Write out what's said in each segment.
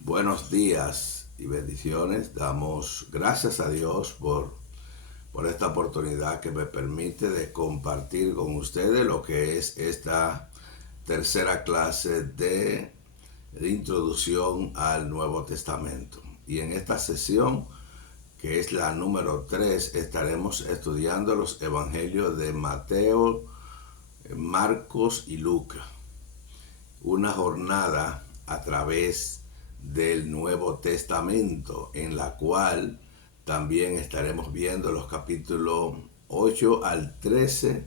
Buenos días y bendiciones. Damos gracias a Dios por esta oportunidad que me permite de compartir con ustedes lo que es esta tercera clase de introducción al Nuevo Testamento. Y en esta sesión, que es la número 3, estaremos estudiando los evangelios de Mateo, Marcos y Lucas. Una jornada a través del Nuevo Testamento, en la cual también estaremos viendo los capítulos 8 al 13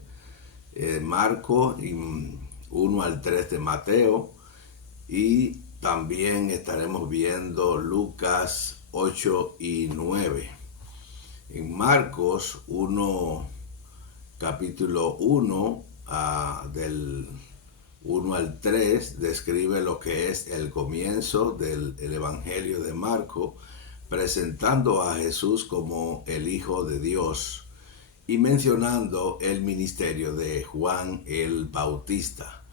de Marcos y 1 al 3 de Mateo, y también estaremos viendo Lucas 8 y 9. En Marcos 1, capítulo 1, del 1 al 3, describe lo que es el comienzo del Evangelio de Marcos, presentando a Jesús como el Hijo de Dios y mencionando el ministerio de Juan el Bautista.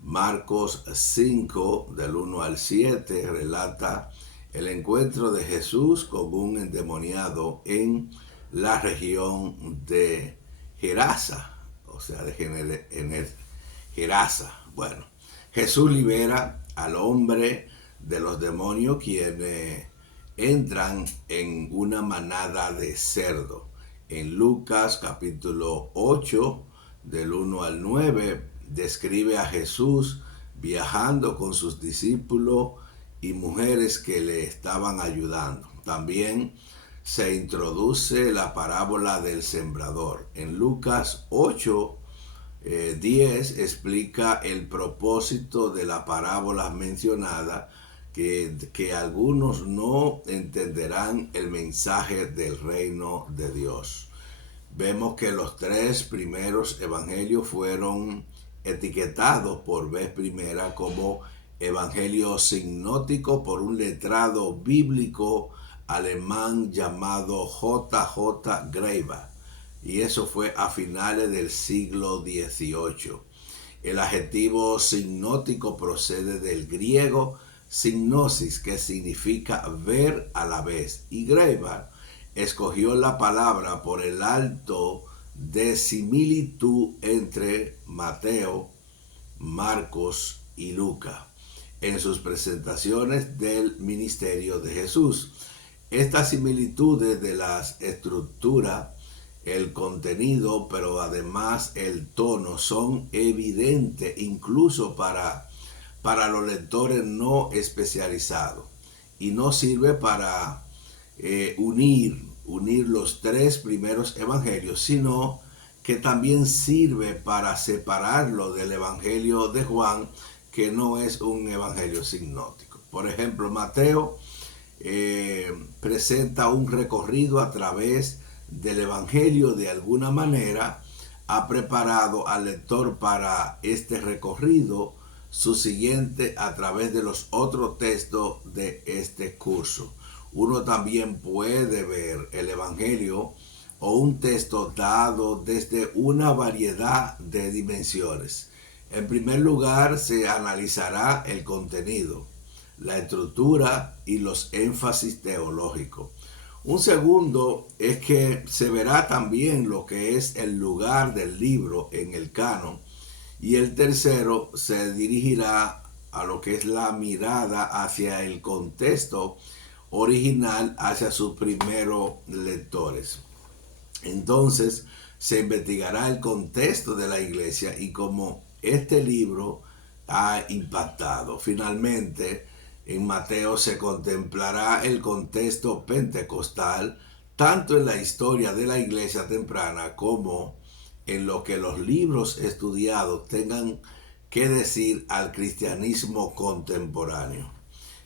Marcos 5, del 1 al 7, relata el encuentro de Jesús con un endemoniado en la región de Gerasa, o sea, de Gerasa. Bueno, Jesús libera al hombre de los demonios quienes entran en una manada de cerdo. En Lucas capítulo 8, del 1 al 9, describe a Jesús viajando con sus discípulos y mujeres que le estaban ayudando. También se introduce la parábola del sembrador. En Lucas 8, 10 explica el propósito de la parábola mencionada, que algunos no entenderán el mensaje del reino de Dios. Vemos que los tres primeros evangelios fueron etiquetados por vez primera como evangelio sinótico por un letrado bíblico alemán llamado J. Greiber, y eso fue a finales del siglo XVIII. El adjetivo sinótico procede del griego signosis, que significa ver a la vez, y Greiber escogió la palabra por el alto de similitud entre Mateo, Marcos y Lucas en sus presentaciones del ministerio de Jesús. Estas similitudes de las estructuras, el contenido, pero además el tono, son evidentes incluso para los lectores no especializados, y no sirve para unir los tres primeros evangelios, sino que también sirve para separarlo del evangelio de Juan, que no es un evangelio sinótico. Por ejemplo, Mateo presenta un recorrido a través del evangelio. De alguna manera ha preparado al lector para este recorrido subsiguiente a través de los otros textos de este curso. Uno también puede ver el evangelio o un texto dado desde una variedad de dimensiones. En primer lugar, se analizará el contenido, la estructura y los énfasis teológicos. Un segundo es que se verá también lo que es el lugar del libro en el canon. Y el tercero se dirigirá a lo que es la mirada hacia el contexto original, hacia sus primeros lectores. Entonces se investigará el contexto de la iglesia y cómo este libro ha impactado. Finalmente, en Mateo se contemplará el contexto pentecostal, tanto en la historia de la iglesia temprana como en lo que los libros estudiados tengan que decir al cristianismo contemporáneo.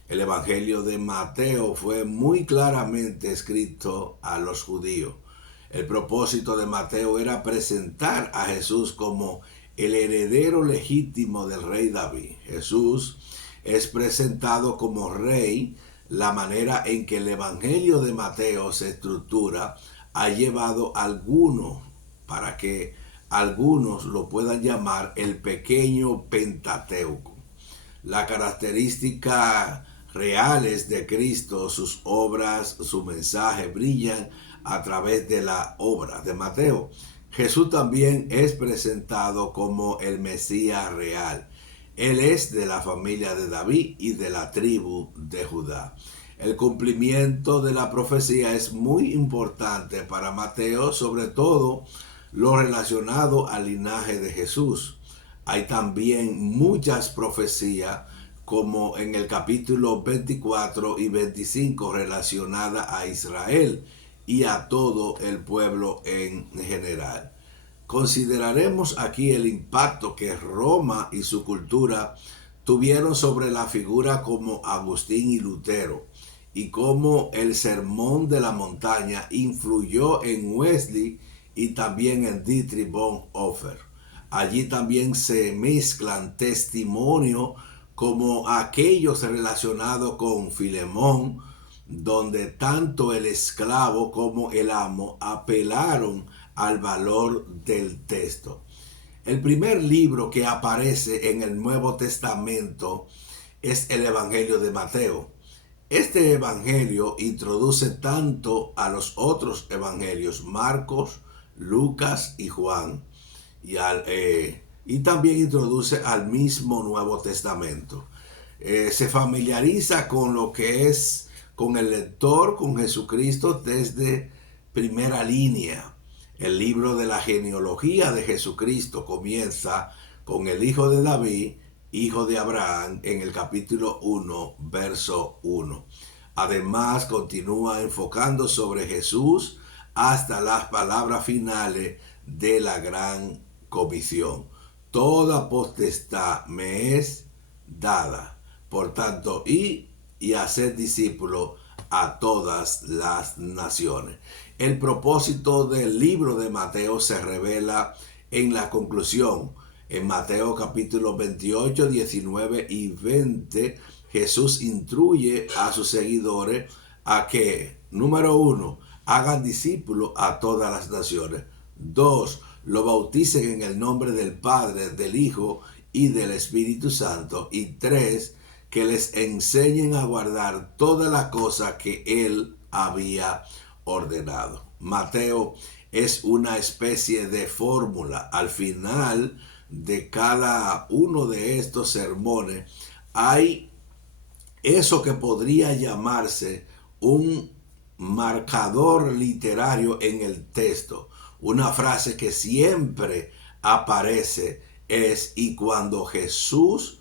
El Evangelio de Mateo fue muy claramente escrito a los judíos. El propósito de Mateo era presentar a Jesús como el heredero legítimo del rey David. Jesús es presentado como rey. La manera en que el Evangelio de Mateo se estructura ha llevado a algunos para que algunos lo puedan llamar el pequeño Pentateuco. La característica reales de Cristo, sus obras, su mensaje brillan a través de la obra de Mateo. Jesús también es presentado como el Mesías real. Él es de la familia de David y de la tribu de Judá. El cumplimiento de la profecía es muy importante para Mateo, sobre todo lo relacionado al linaje de Jesús. Hay también muchas profecías como en el capítulo 24 y 25 relacionada a Israel y a todo el pueblo en general. Consideraremos aquí el impacto que Roma y su cultura tuvieron sobre la figura como Agustín y Lutero, y cómo el Sermón de la Montaña influyó en Wesley y también en Dietrich Bonhoeffer. Allí también se mezclan testimonios como aquellos relacionados con Filemón, donde tanto el esclavo como el amo apelaron al valor del texto. El primer libro que aparece en el Nuevo Testamento es el Evangelio de Mateo. Este evangelio introduce tanto a los otros evangelios, Marcos, Lucas y Juan, y también introduce al mismo Nuevo Testamento. Se familiariza con lo que es, con el lector, con Jesucristo desde primera línea. El libro de la genealogía de Jesucristo comienza con el hijo de David, hijo de Abraham, en el capítulo 1, verso 1. Además, continúa enfocando sobre Jesús hasta las palabras finales de la gran comisión. Toda potestad me es dada, por tanto, y hacer discípulos a todas las naciones. El propósito del libro de Mateo se revela en la conclusión. En Mateo capítulo 28, 19 y 20, Jesús instruye a sus seguidores a que, número 1, hagan discípulos a todas las naciones. 2, lo bauticen en el nombre del Padre, del Hijo y del Espíritu Santo. Y 3, que les enseñen a guardar toda la cosa que Él había ordenado. Mateo es una especie de fórmula. Al final de cada uno de estos sermones hay eso que podría llamarse un marcador literario en el texto. Una frase que siempre aparece es: y cuando Jesús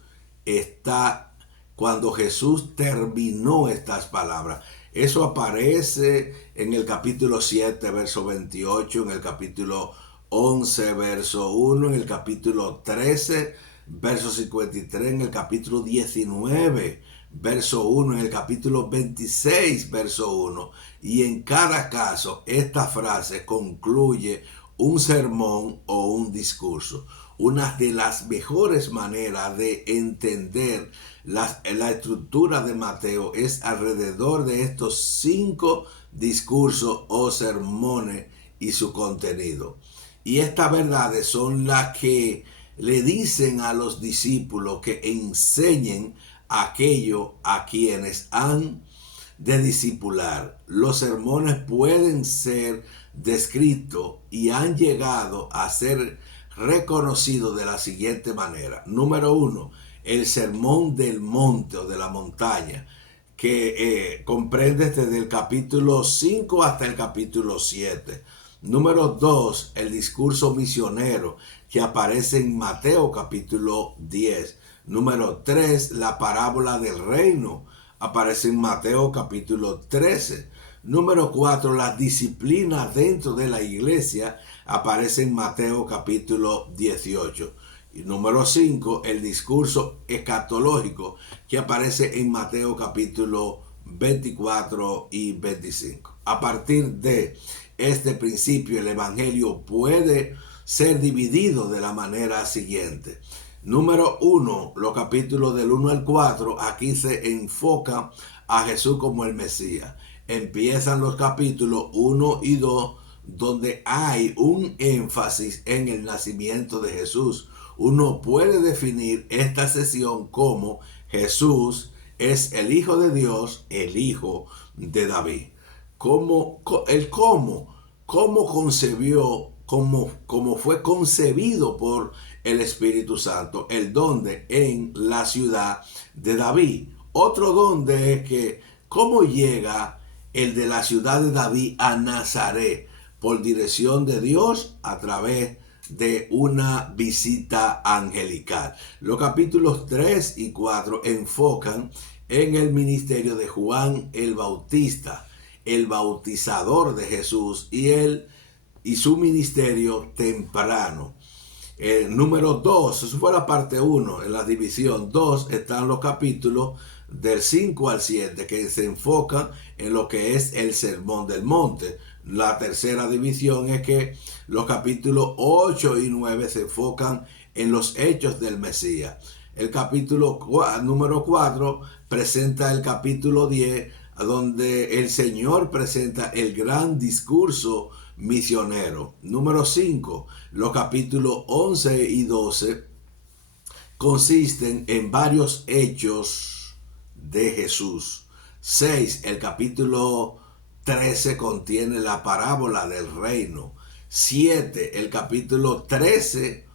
terminó estas palabras. Eso aparece en el capítulo 7, verso 28, en el capítulo 11, verso 1, en el capítulo 13, verso 53, en el capítulo 19, verso 1, en el capítulo 26, verso 1. Y en cada caso, esta frase concluye un sermón o un discurso. Una de las mejores maneras de entender la estructura de Mateo es alrededor de estos 5 discursos o sermones y su contenido. Y estas verdades son las que le dicen a los discípulos que enseñen aquello a quienes han de discipular. Los sermones pueden ser descritos y han llegado a ser reconocidos de la siguiente manera. Número 1, el sermón del monte o de la montaña, que comprende desde el capítulo 5 hasta el capítulo 7. Número 2, el discurso misionero, que aparece en Mateo capítulo 10. Número 3, la parábola del reino, aparece en Mateo capítulo 13. Número 4, las disciplinas dentro de la iglesia, aparece en Mateo capítulo 18. Y número 5, el discurso escatológico, que aparece en Mateo capítulo 24 y 25. A partir de este principio, el evangelio puede ser dividido de la manera siguiente. Número 1, los capítulos del 1 al 4, aquí se enfoca a Jesús como el Mesías. Empiezan los capítulos 1 y 2, donde hay un énfasis en el nacimiento de Jesús. Uno puede definir esta sesión como Jesús es el Hijo de Dios, el Hijo de David. Cómo concebió, cómo fue concebido por el Espíritu Santo, el donde en la ciudad de David. Otro donde es que cómo llega el de la ciudad de David a Nazaret por dirección de Dios a través de una visita angelical. Los capítulos 3 y 4 enfocan en el ministerio de Juan el Bautista, el bautizador de Jesús, y su ministerio temprano. Número 2, eso fue la parte 1, en la división 2 están los capítulos del 5 al 7 que se enfocan en lo que es el Sermón del Monte. La tercera división es que los capítulos 8 y 9 se enfocan en los hechos del Mesías. El capítulo número 4 presenta el capítulo 10, donde el Señor presenta el gran discurso misionero. Número 5, los capítulos 11 y 12 consisten en varios hechos de Jesús. 6, el capítulo 13 contiene la parábola del reino. 7, el capítulo 13,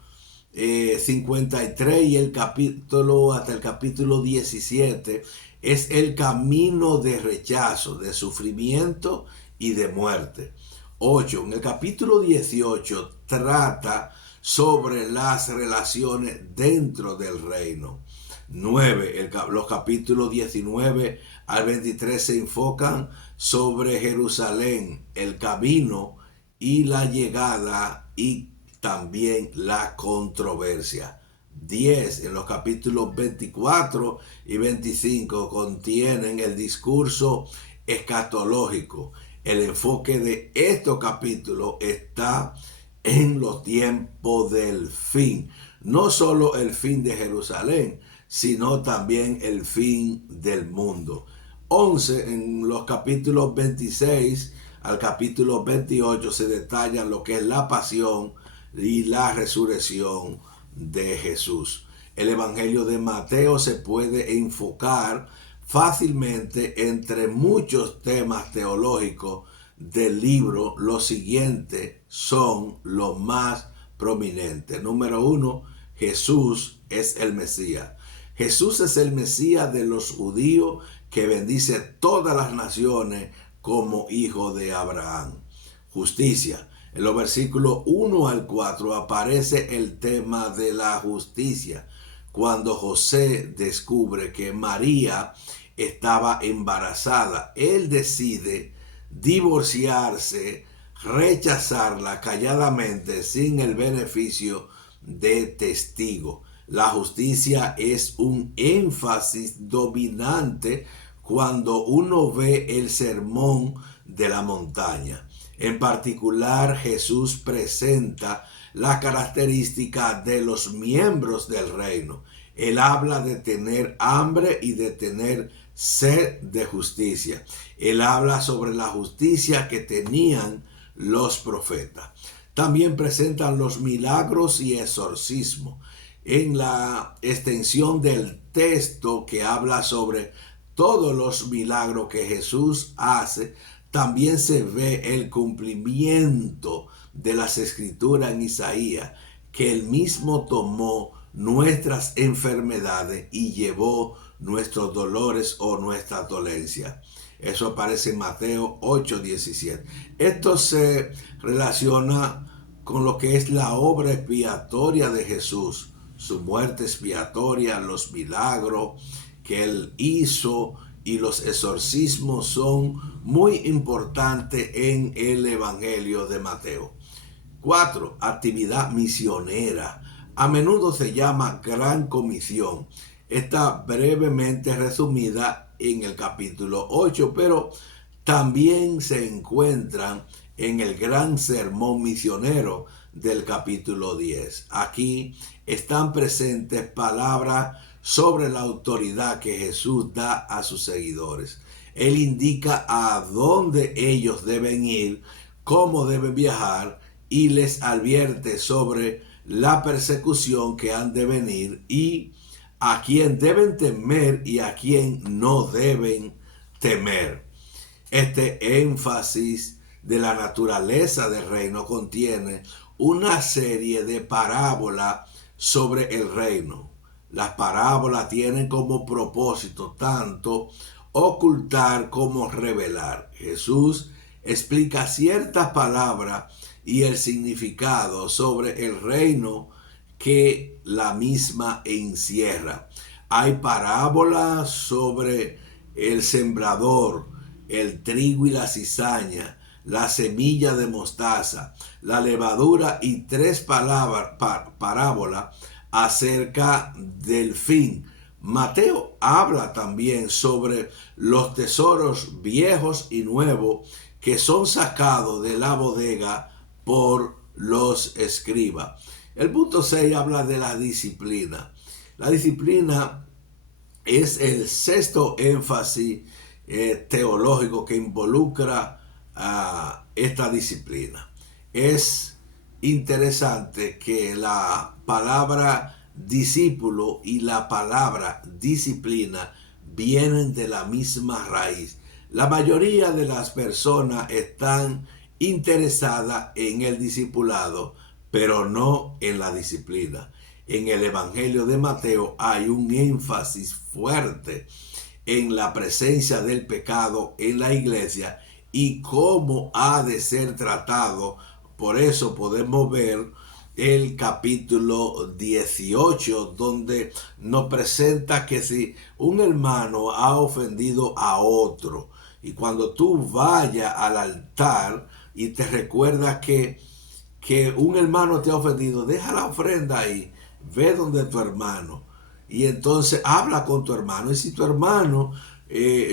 53 y el capítulo hasta el capítulo 17 es el camino de rechazo, de sufrimiento y de muerte. 8, en el capítulo 18 trata sobre las relaciones dentro del reino. 9, los capítulos 19 al 23 se enfocan sobre Jerusalén, el camino y la llegada y también la controversia. 10, en los capítulos 24 y 25 contienen el discurso escatológico. El enfoque de estos capítulos está en los tiempos del fin. No solo el fin de Jerusalén, sino también el fin del mundo. 11, en los capítulos 26 al capítulo 28 se detallan lo que es la pasión y la resurrección de Jesús. El Evangelio de Mateo se puede enfocar fácilmente entre muchos temas teológicos del libro. Los siguientes son los más prominentes. Número 1, Jesús es el Mesías. Jesús es el Mesías de los judíos que bendice todas las naciones como hijo de Abraham. Justicia. En los versículos 1 al 4 aparece el tema de la justicia. Cuando José descubre que María estaba embarazada, él decide divorciarse, rechazarla calladamente sin el beneficio de testigo. La justicia es un énfasis dominante cuando uno ve el sermón de la montaña. En particular, Jesús presenta la característica de los miembros del reino. Él habla de tener hambre y de tener sed de justicia. Él habla sobre la justicia que tenían los profetas. También presentan los milagros y exorcismo. En la extensión del texto que habla sobre todos los milagros que Jesús hace, también se ve el cumplimiento de las escrituras en Isaías, que él mismo tomó nuestras enfermedades y llevó nuestros dolores o nuestra dolencia. Eso aparece en Mateo 8:17. Esto se relaciona con lo que es la obra expiatoria de Jesús, su muerte expiatoria, los milagros que él hizo y los exorcismos son muy importantes en el Evangelio de Mateo. 4. Actividad misionera. A menudo se llama Gran Comisión. Está brevemente resumida en el capítulo 8, pero también se encuentran en el gran sermón misionero del capítulo 10. Aquí están presentes palabras sobre la autoridad que Jesús da a sus seguidores. Él indica a dónde ellos deben ir, cómo deben viajar y les advierte sobre la persecución que han de venir y a quien deben temer y a quien no deben temer. Este énfasis de la naturaleza del reino contiene una serie de parábolas sobre el reino. Las parábolas tienen como propósito tanto ocultar como revelar. Jesús explica ciertas palabras y el significado sobre el reino que la misma encierra. Hay parábolas sobre el sembrador, el trigo y la cizaña, la semilla de mostaza, la levadura y tres parábolas acerca del fin. Mateo habla también sobre los tesoros viejos y nuevos que son sacados de la bodega por los escribas. El punto 6 habla de la disciplina. La disciplina es el sexto énfasis teológico que involucra a esta disciplina. Es interesante que la palabra discípulo y la palabra disciplina vienen de la misma raíz. La mayoría de las personas están interesadas en el discipulado, pero no en la disciplina. En el Evangelio de Mateo hay un énfasis fuerte en la presencia del pecado en la iglesia y cómo ha de ser tratado. Por eso podemos ver el capítulo 18, donde nos presenta que si un hermano ha ofendido a otro, y cuando tú vayas al altar y te recuerdas que un hermano te ha ofendido, deja la ofrenda ahí, ve donde tu hermano y entonces habla con tu hermano. Y si tu hermano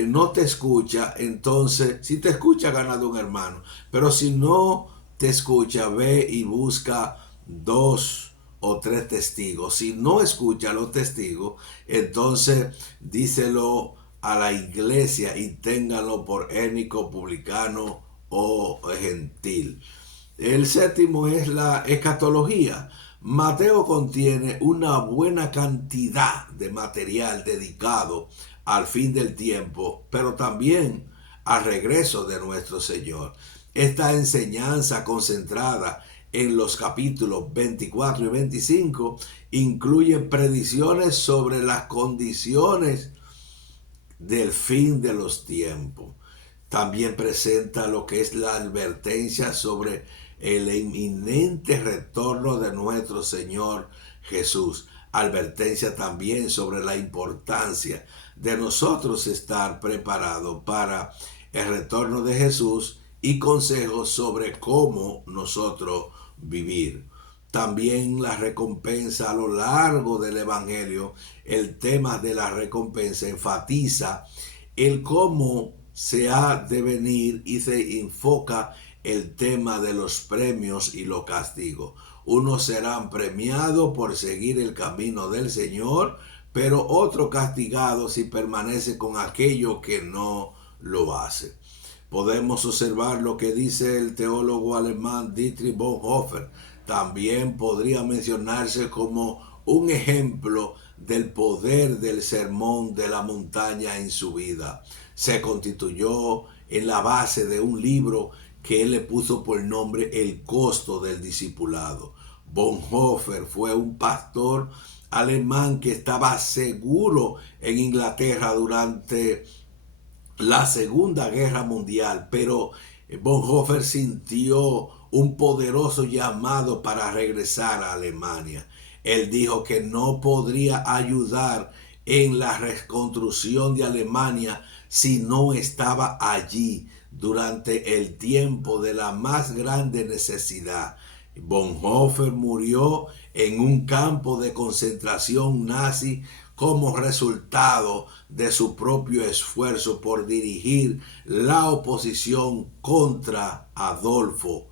no te escucha, entonces si te escucha, gana de un hermano, pero si no te escucha, ve y busca 2 o 3 testigos. Si no escucha a los testigos, entonces díselo a la iglesia y téngalo por étnico, publicano o gentil. El séptimo es la escatología. Mateo contiene una buena cantidad de material dedicado al fin del tiempo, pero también al regreso de nuestro Señor. Esta enseñanza concentrada en los capítulos 24 y 25 incluye predicciones sobre las condiciones del fin de los tiempos. También presenta lo que es la advertencia sobre el inminente retorno de nuestro Señor Jesús. Advertencia también sobre la importancia de nosotros estar preparados para el retorno de Jesús y consejos sobre cómo nosotros vivir. También la recompensa a lo largo del Evangelio, el tema de la recompensa enfatiza el cómo se ha de venir y se enfoca el tema de los premios y los castigos. Unos serán premiados por seguir el camino del Señor, pero otros castigados si permanece con aquello que no lo hace. Podemos observar lo que dice el teólogo alemán Dietrich Bonhoeffer. También podría mencionarse como un ejemplo del poder del sermón de la montaña en su vida. Se constituyó en la base de un libro que él le puso por nombre El costo del discipulado. Bonhoeffer fue un pastor alemán que estaba seguro en Inglaterra durante la Segunda Guerra Mundial, pero Bonhoeffer sintió un poderoso llamado para regresar a Alemania. Él dijo que no podría ayudar en la reconstrucción de Alemania si no estaba allí durante el tiempo de la más grande necesidad. Bonhoeffer murió en un campo de concentración nazi como resultado de su propio esfuerzo por dirigir la oposición contra Adolfo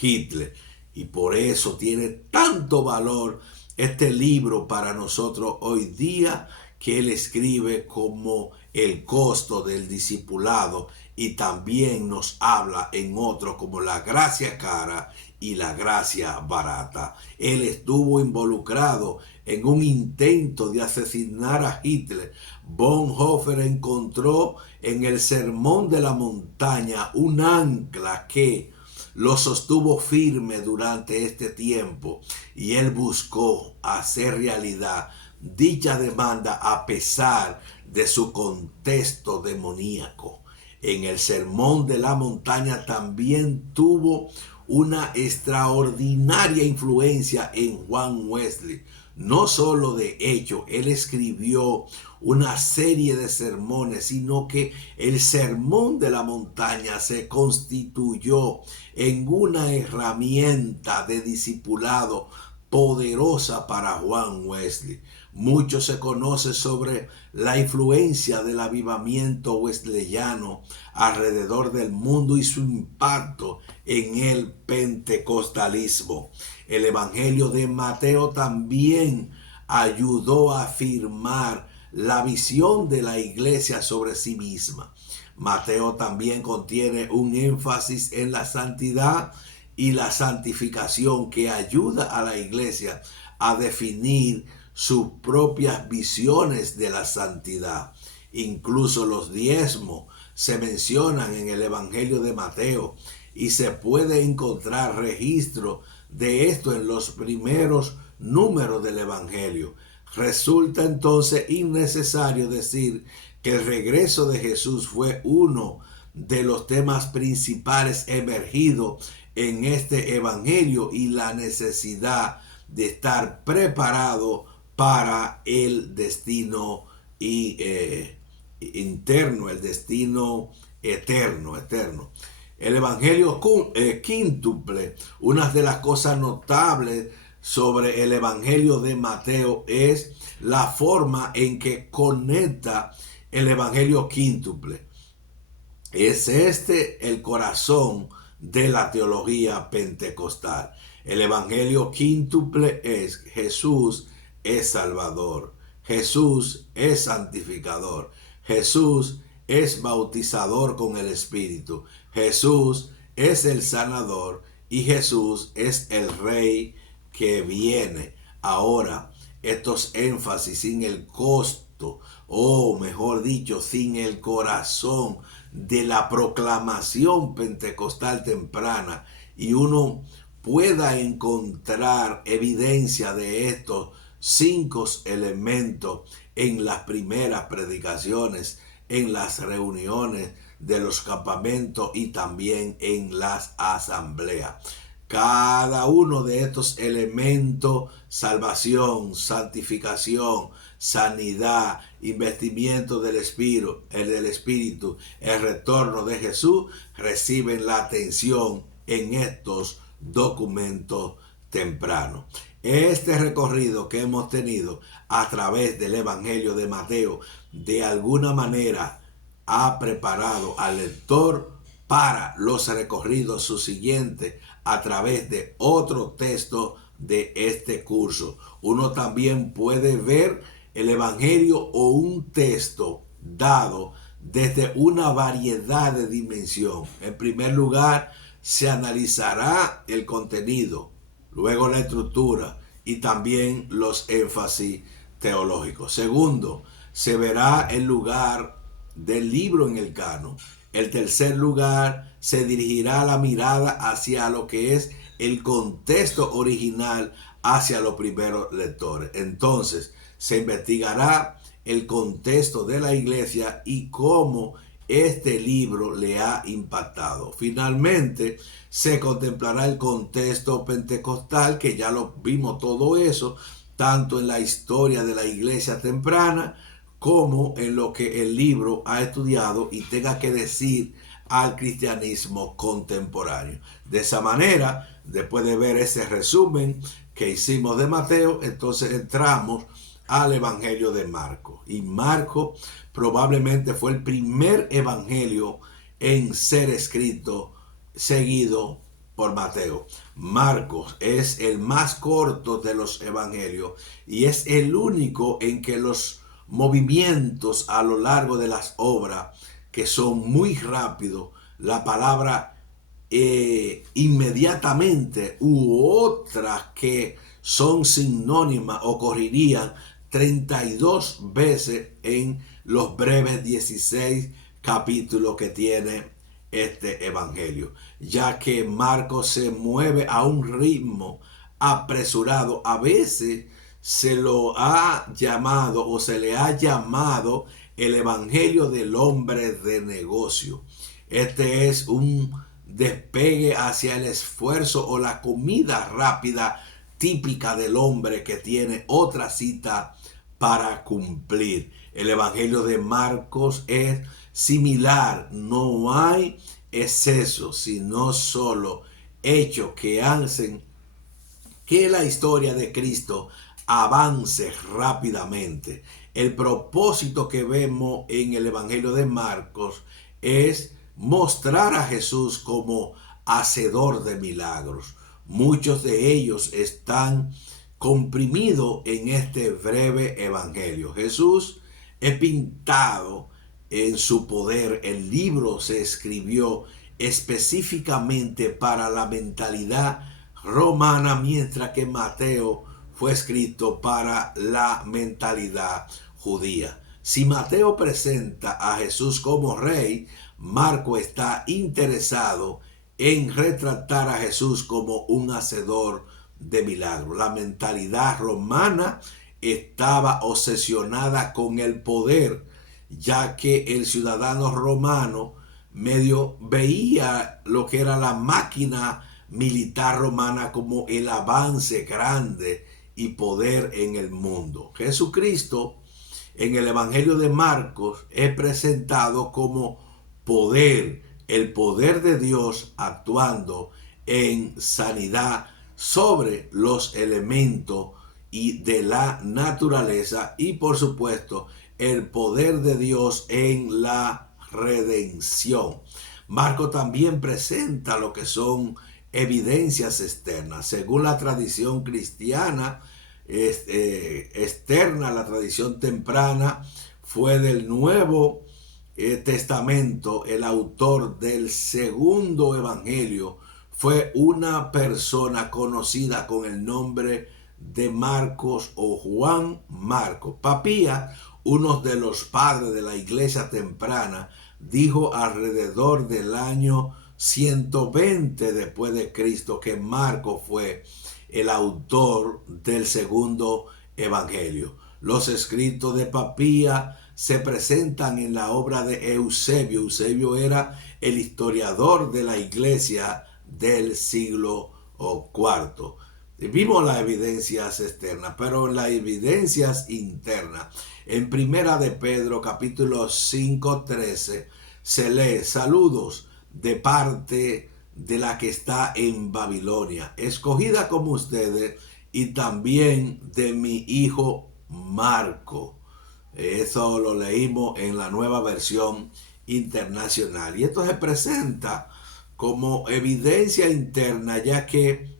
Hitler. Y por eso tiene tanto valor este libro para nosotros hoy día, que él escribe como El costo del discipulado, y también nos habla en otro como La gracia cara y la gracia barata. Él estuvo involucrado en un intento de asesinar a Hitler, Bonhoeffer encontró en el Sermón de la Montaña un ancla que lo sostuvo firme durante este tiempo, y él buscó hacer realidad dicha demanda a pesar de su contexto demoníaco. En el Sermón de la Montaña también tuvo una extraordinaria influencia en Juan Wesley. No solo de hecho, él escribió una serie de sermones, sino que el Sermón de la Montaña se constituyó en una herramienta de discipulado poderosa para Juan Wesley. Mucho se conoce sobre la influencia del avivamiento wesleyano alrededor del mundo y su impacto en el pentecostalismo. El Evangelio de Mateo también ayudó a afirmar la visión de la iglesia sobre sí misma. Mateo también contiene un énfasis en la santidad y la santificación que ayuda a la iglesia a definir sus propias visiones de la santidad. Incluso los diezmos se mencionan en el Evangelio de Mateo y se puede encontrar registro de esto en los primeros números del Evangelio. Resulta entonces innecesario decir que el regreso de Jesús fue uno de los temas principales emergidos en este Evangelio y la necesidad de estar preparado para el destino interno, el destino eterno. El Evangelio quíntuple, una de las cosas notables sobre el Evangelio de Mateo es la forma en que conecta el Evangelio quíntuple. Es este el corazón de la teología pentecostal. El Evangelio quíntuple es: Jesús es Salvador, Jesús es santificador, Jesús es bautizador con el Espíritu, Jesús es el sanador y Jesús es el Rey que viene. Ahora, estos énfasis sin el costo, o mejor dicho, sin el corazón de la proclamación pentecostal temprana, y uno pueda encontrar evidencia de estos 5 elementos en las primeras predicaciones, en las reuniones de los campamentos y también en las asambleas. Cada uno de estos elementos: salvación, santificación, sanidad, investimiento del Espíritu, el retorno de Jesús, reciben la atención en estos documentos tempranos. Este recorrido que hemos tenido a través del Evangelio de Mateo de alguna manera ha preparado al lector para los recorridos subsiguientes a través de otro texto de este curso. Uno también puede ver el Evangelio o un texto dado desde una variedad de dimensión. En primer lugar, se analizará el contenido, luego la estructura y también los énfasis teológicos. Segundo, se verá el lugar del libro en el canon. El tercer lugar, se dirigirá la mirada hacia lo que es el contexto original, hacia los primeros lectores. Entonces, se investigará el contexto de la iglesia y cómo este libro le ha impactado. Finalmente, se contemplará el contexto pentecostal, que ya lo vimos todo eso, tanto en la historia de la iglesia temprana como en lo que el libro ha estudiado y tenga que decir al cristianismo contemporáneo. De esa manera, después de ver ese resumen que hicimos de Mateo, entonces entramos al Evangelio de Marcos. Y Marcos probablemente fue el primer evangelio en ser escrito seguido por Mateo. Marcos es el más corto de los evangelios y es el único en que los movimientos a lo largo de las obras, que son muy rápidos, la palabra inmediatamente u otras que son sinónimas, ocurrirían 32 veces en los breves 16 capítulos que tiene este evangelio, ya que Marcos se mueve a un ritmo apresurado. A veces se lo ha llamado o se le ha llamado el evangelio del hombre de negocio. Este es un despegue hacia el esfuerzo o la comida rápida típica del hombre que tiene otra cita para cumplir. El evangelio de Marcos es similar, no hay exceso, sino solo hechos que hacen que la historia de Cristo avance rápidamente. El propósito que vemos en el Evangelio de Marcos es mostrar a Jesús como hacedor de milagros. Muchos de ellos están comprimidos en este breve Evangelio. Jesús es pintado en su poder. El libro se escribió específicamente para la mentalidad romana, mientras que Mateo fue escrito para la mentalidad judía. Si Mateo presenta a Jesús como rey, Marco está interesado en retratar a Jesús como un hacedor de milagros. La mentalidad romana estaba obsesionada con el poder, ya que el ciudadano romano medio veía lo que era la máquina militar romana como el avance grande y poder en el mundo. Jesucristo en el Evangelio de Marcos es presentado como poder, el poder de Dios actuando en sanidad sobre los elementos y de la naturaleza, y por supuesto el poder de Dios en la redención. Marco también presenta lo que son evidencias externas. Según la tradición cristiana externa, la tradición temprana, fue del Nuevo Testamento. El autor del segundo evangelio fue una persona conocida con el nombre de Marcos o Juan Marcos. Papía, uno de los padres de la iglesia temprana, dijo alrededor del año 120 después de Cristo que Marcos fue el autor del segundo evangelio. Los escritos de Papía se presentan en la obra de Eusebio. Eusebio era el historiador de la iglesia del siglo IV. Vimos las evidencias externas, pero en las evidencias internas, en Primera de Pedro capítulo 5:13 se lee: saludos de parte de la que está en Babilonia, escogida como ustedes, y también de mi hijo Marco. Eso lo leímos en la Nueva Versión Internacional. Y esto se presenta como evidencia interna, ya que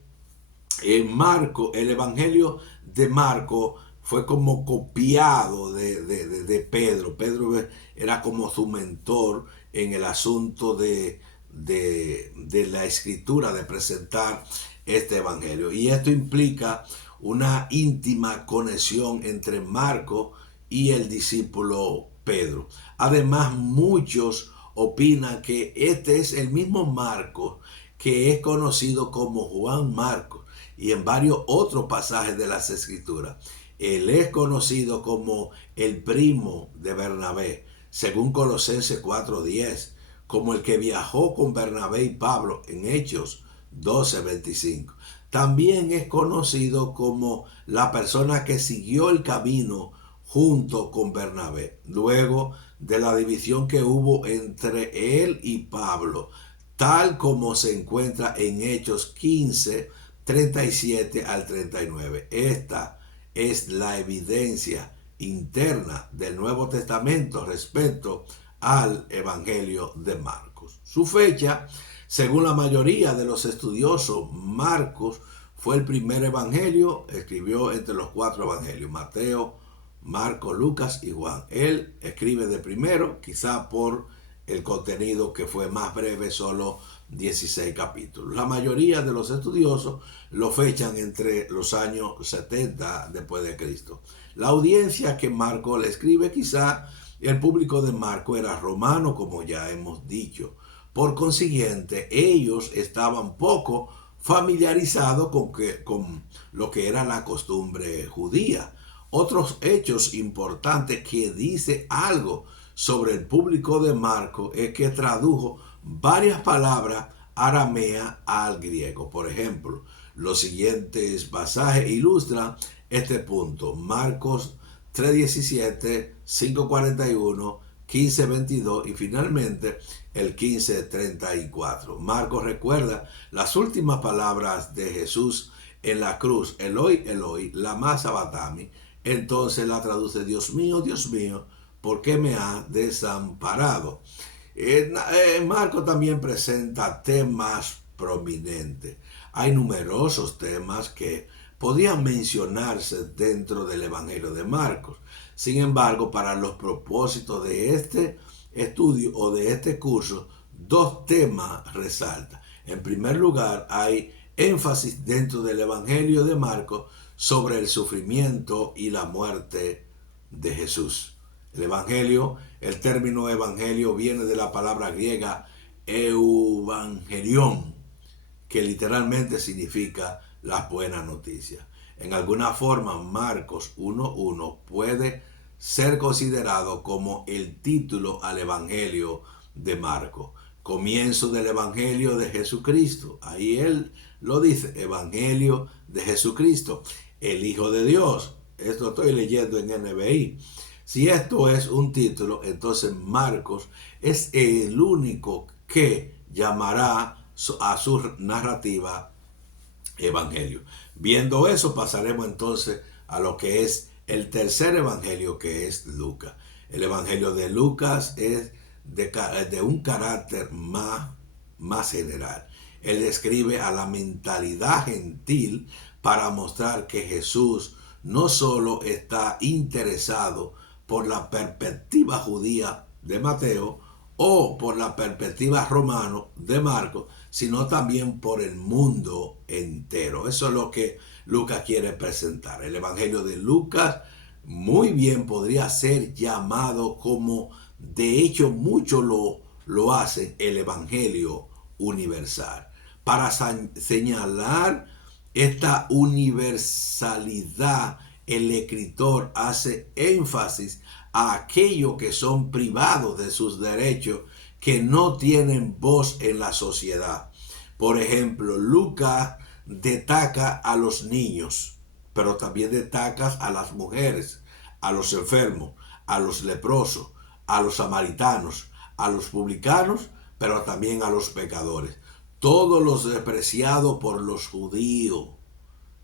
Marco, el Evangelio de Marco, fue como copiado de Pedro. Pedro era como su mentor en el asunto de la escritura, de presentar este evangelio. Y esto implica una íntima conexión entre Marco y el discípulo Pedro. Además, muchos opinan que este es el mismo Marco que es conocido como Juan Marcos, y en varios otros pasajes de las escrituras él es conocido como el primo de Bernabé, según Colosenses 4:10, como el que viajó con Bernabé y Pablo en Hechos 12:25. También es conocido como la persona que siguió el camino junto con Bernabé, luego de la división que hubo entre él y Pablo, tal como se encuentra en Hechos 15:37 al 39. Esta es la evidencia interna del Nuevo Testamento respecto al Evangelio de Marcos. Su fecha, según la mayoría de los estudiosos, Marcos fue el primer evangelio, escribió entre los 4 evangelios: Mateo, Marcos, Lucas y Juan. Él escribe de primero, quizá por el contenido que fue más breve, solo 16 capítulos. La mayoría de los estudiosos lo fechan entre los años 70 después de Cristo. La audiencia que Marco le escribe, quizá el público de Marco era romano, como ya hemos dicho. Por consiguiente, ellos estaban poco familiarizados con lo que era la costumbre judía. Otros hechos importantes que dice algo sobre el público de Marco es que tradujo varias palabras aramea al griego. Por ejemplo, los siguientes pasajes ilustran este punto. Marcos 3:17, 5:41, 15:22 y finalmente el 15:34. Marcos recuerda las últimas palabras de Jesús en la cruz: Eloi, Eloi, lama sabactani. Entonces la traduce: Dios mío, ¿por qué me has desamparado? Marco también presenta temas prominentes. Hay numerosos temas que podían mencionarse dentro del Evangelio de Marcos. Sin embargo, para los propósitos de este estudio o de este curso, dos temas resaltan. En primer lugar, hay énfasis dentro del Evangelio de Marcos sobre el sufrimiento y la muerte de Jesús. El término evangelio viene de la palabra griega evangelion, que literalmente significa las buenas noticias. En alguna forma, Marcos 1:1 puede ser considerado como el título al Evangelio de Marcos. Comienzo del Evangelio de Jesucristo. Ahí él lo dice, Evangelio de Jesucristo, el Hijo de Dios. Esto estoy leyendo en NBI. Si esto es un título, entonces Marcos es el único que llamará a su narrativa evangelio. Viendo eso, pasaremos entonces a lo que es el tercer evangelio, que es Lucas. El evangelio de Lucas es de un carácter más general. Él describe a la mentalidad gentil para mostrar que Jesús no solo está interesado por la perspectiva judía de Mateo o por la perspectiva romana de Marcos, sino también por el mundo entero. Eso es lo que Lucas quiere presentar. El Evangelio de Lucas muy bien podría ser llamado, como de hecho muchos lo hacen, el Evangelio universal. Para señalar esta universalidad, el escritor hace énfasis a aquellos que son privados de sus derechos, que no tienen voz en la sociedad. Por ejemplo, Lucas destaca a los niños, pero también destaca a las mujeres, a los enfermos, a los leprosos, a los samaritanos, a los publicanos, pero también a los pecadores. Todos los despreciados por los judíos.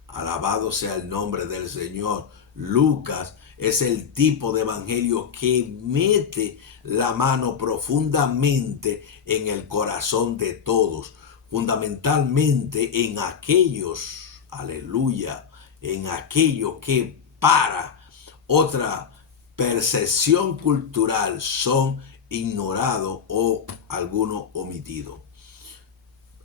Alabado sea el nombre del Señor. Lucas es el tipo de evangelio que mete la mano profundamente en el corazón de todos, fundamentalmente en aquellos, aleluya, en aquello que para otra percepción cultural son ignorados o algunos omitidos.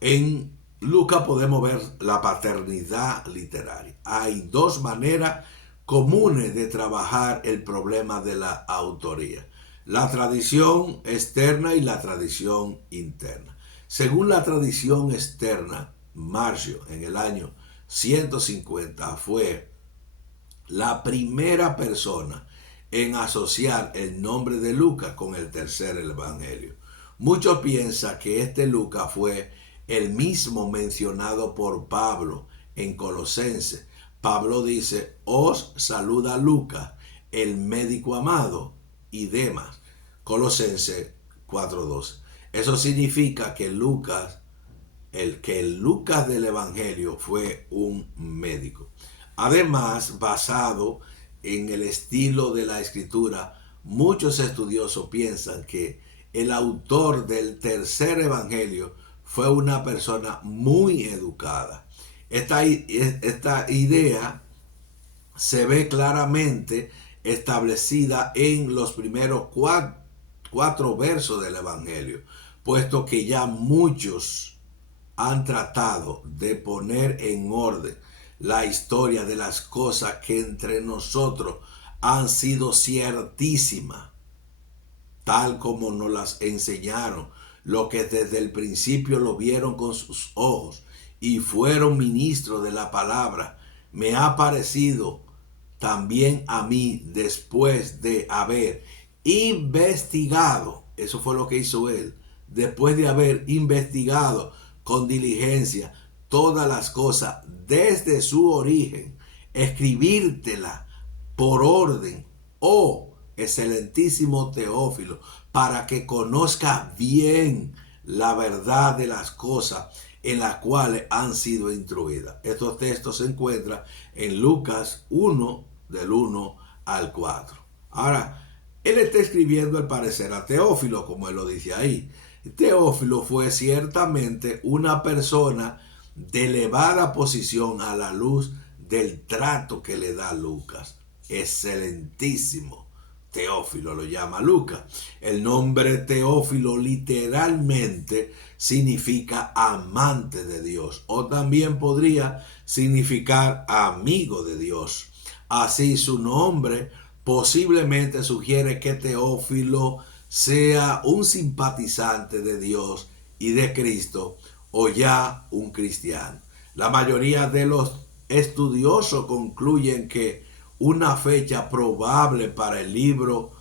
En Lucas podemos ver la paternidad literaria. Hay dos maneras comunes de trabajar el problema de la autoría: la tradición externa y la tradición interna. Según la tradición externa, Marcio en el año 150 fue la primera persona en asociar el nombre de Lucas con el tercer evangelio. Muchos piensan que este Lucas fue el mismo mencionado por Pablo en Colosenses. Pablo dice: os saluda Lucas, el médico amado, y demás. Colosenses 4:12. Eso significa que el Lucas del Evangelio fue un médico. Además, basado en el estilo de la escritura, muchos estudiosos piensan que el autor del tercer evangelio fue una persona muy educada. Esta idea se ve claramente establecida en los primeros 4 versos del Evangelio, puesto que ya muchos han tratado de poner en orden la historia de las cosas que entre nosotros han sido ciertísimas, tal como nos las enseñaron, lo que desde el principio lo vieron con sus ojos y fueron ministros de la palabra. Me ha parecido también a mí, después de haber investigado, eso fue lo que hizo él, después de haber investigado con diligencia todas las cosas desde su origen, escribírtela por orden, oh excelentísimo Teófilo, para que conozca bien la verdad de las cosas en las cuales han sido instruidas. Estos textos se encuentran en Lucas 1, del 1 al 4. Ahora, él está escribiendo al parecer a Teófilo, como él lo dice ahí. Teófilo fue ciertamente una persona de elevada posición a la luz del trato que le da Lucas. Excelentísimo Teófilo lo llama Lucas. El nombre Teófilo literalmente significa amante de Dios, o también podría significar amigo de Dios. Así su nombre posiblemente sugiere que Teófilo sea un simpatizante de Dios y de Cristo, o ya un cristiano. La mayoría de los estudiosos concluyen que una fecha probable para el libro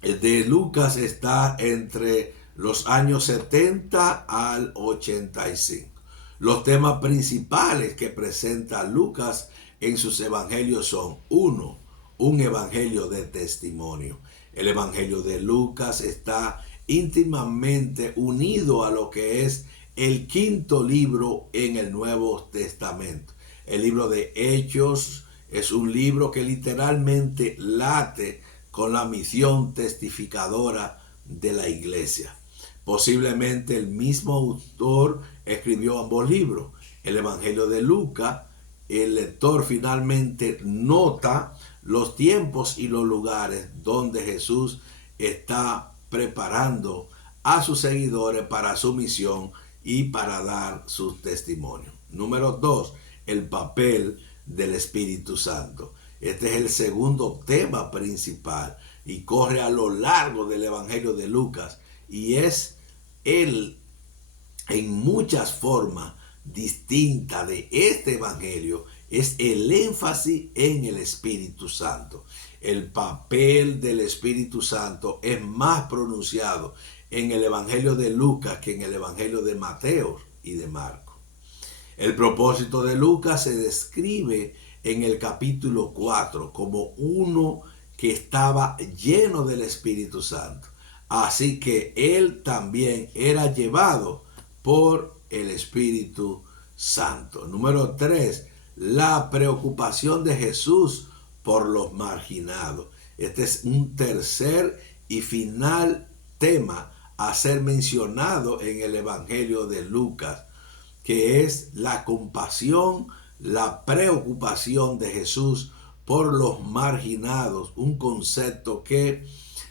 de Lucas está entre los años 70 al 85. Los temas principales que presenta Lucas en sus evangelios son: 1. Un evangelio de testimonio. El evangelio de Lucas está íntimamente unido a lo que es el quinto libro en el Nuevo Testamento. El libro de Hechos es un libro que literalmente late con la misión testificadora de la iglesia. Posiblemente el mismo autor escribió ambos libros. El Evangelio de Lucas, el lector finalmente nota los tiempos y los lugares donde Jesús está preparando a sus seguidores para su misión y para dar sus testimonios. Número 2, el papel del Espíritu Santo. Este es el segundo tema principal y corre a lo largo del Evangelio de Lucas, y es él en muchas formas distintas de este Evangelio, es el énfasis en el Espíritu Santo. El papel del Espíritu Santo es más pronunciado en el Evangelio de Lucas que en el Evangelio de Mateo y de Marcos. El propósito de Lucas se describe en el capítulo 4 como uno que estaba lleno del Espíritu Santo. Así que él también era llevado por el Espíritu Santo. Número 3, la preocupación de Jesús por los marginados. Este es un tercer y final tema a ser mencionado en el Evangelio de Lucas, que es la compasión, la preocupación de Jesús por los marginados, un concepto que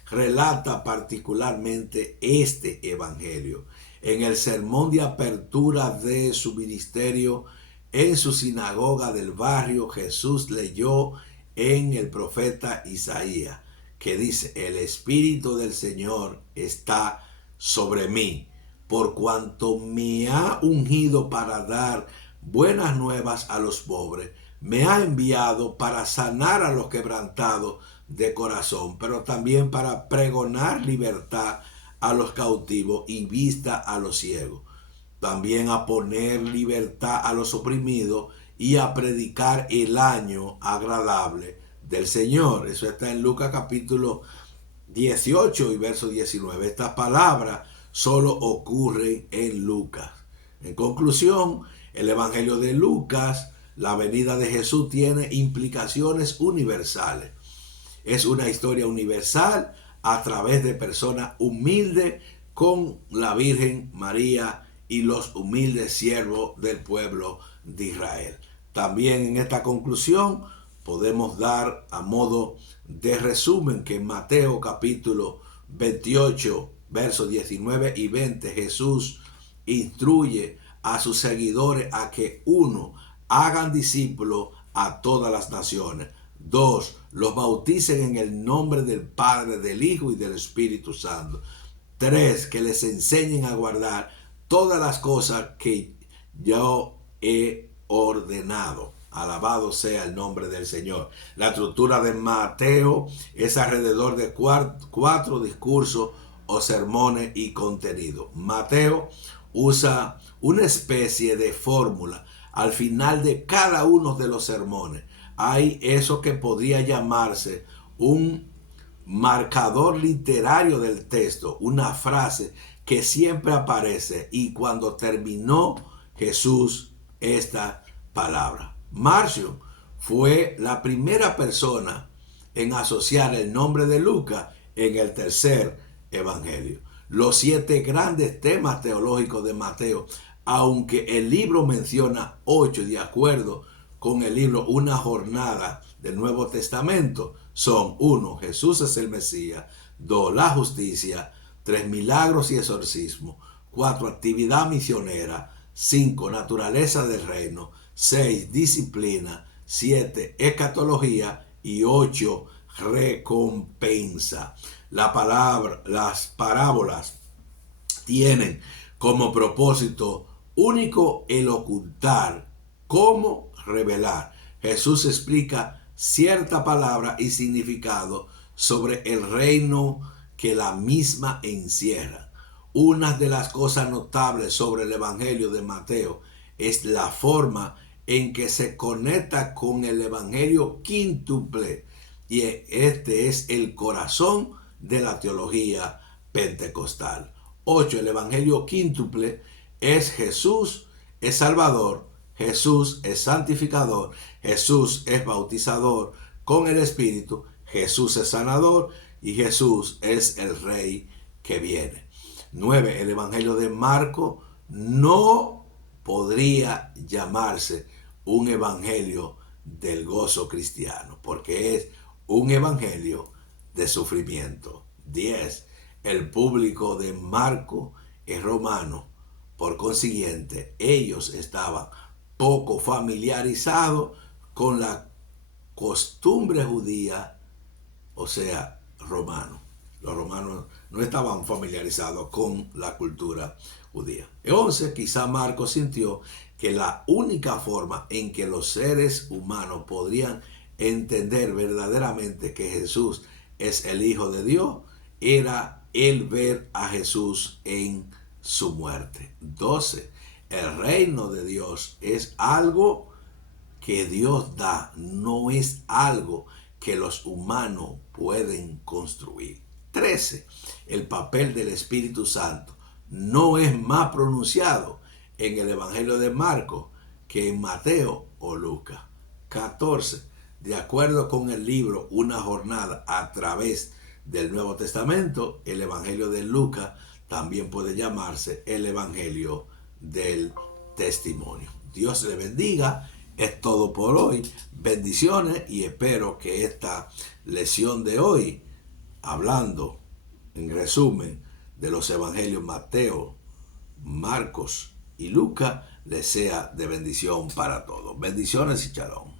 relata particularmente este evangelio. En el sermón de apertura de su ministerio en su sinagoga del barrio, Jesús leyó en el profeta Isaías, que dice: el Espíritu del Señor está sobre mí, por cuanto me ha ungido para dar buenas nuevas a los pobres, me ha enviado para sanar a los quebrantados de corazón, pero también para pregonar libertad a los cautivos y vista a los ciegos, también a poner libertad a los oprimidos y a predicar el año agradable del Señor. Eso está en Lucas capítulo 18 y verso 19. Estas palabras solo ocurren en Lucas. En conclusión, el Evangelio de Lucas, la venida de Jesús, tiene implicaciones universales. Es una historia universal a través de personas humildes con la Virgen María y los humildes siervos del pueblo de Israel. También en esta conclusión podemos dar a modo de resumen que en Mateo capítulo 28, versos 19 y 20, Jesús instruye a sus seguidores a que, uno, hagan discípulos a todas las naciones. Dos, los bauticen en el nombre del Padre, del Hijo y del Espíritu Santo. Tres, que les enseñen a guardar todas las cosas que yo he ordenado. Alabado sea el nombre del Señor. La estructura de Mateo es alrededor de cuatro discursos o sermones y contenido. Mateo usa una especie de fórmula al final de cada uno de los sermones. Hay eso que podría llamarse un marcador literario del texto, una frase que siempre aparece, y cuando terminó Jesús esta palabra. Marcio fue la primera persona en asociar el nombre de Lucas en el tercer evangelio. Los 7 grandes temas teológicos de Mateo, aunque el libro menciona 8 de acuerdo con el libro Una Jornada del Nuevo Testamento, son: 1. Jesús es el Mesías. 2. La justicia. 3. Milagros y exorcismo. 4. Actividad misionera. 5. Naturaleza del reino. 6. Disciplina. 7. Escatología. Y 8. Recompensa. Las parábolas tienen como propósito único el ocultar, cómo revelar. Jesús explica cierta palabra y significado sobre el reino que la misma encierra. Una de las cosas notables sobre el Evangelio de Mateo es la forma en que se conecta con el Evangelio quíntuple, y este es el corazón de la teología pentecostal. 8. El Evangelio quíntuple es: Jesús es Salvador, Jesús es santificador, Jesús es bautizador con el Espíritu, Jesús es sanador y Jesús es el Rey que viene. 9. El Evangelio de Marco no podría llamarse un evangelio del gozo cristiano, porque es un evangelio de sufrimiento. 10. El público de Marco es romano, por consiguiente, ellos estaban poco familiarizados con la costumbre judía, o sea, romano. Los romanos no estaban familiarizados con la cultura judía. 11. Quizá Marco sintió que la única forma en que los seres humanos podrían entender verdaderamente que Jesús es el Hijo de Dios era el ver a Jesús en su muerte. 12. El reino de Dios es algo que Dios da, no es algo que los humanos pueden construir. 13. El papel del Espíritu Santo no es más pronunciado en el Evangelio de Marcos que en Mateo o Lucas. 14. De acuerdo con el libro Una Jornada a través del Nuevo Testamento, el Evangelio de Lucas también puede llamarse el Evangelio del Testimonio. Dios le bendiga. Es todo por hoy. Bendiciones, y espero que esta lección de hoy, hablando en resumen de los evangelios Mateo, Marcos y Lucas, les sea de bendición para todos. Bendiciones y shalom.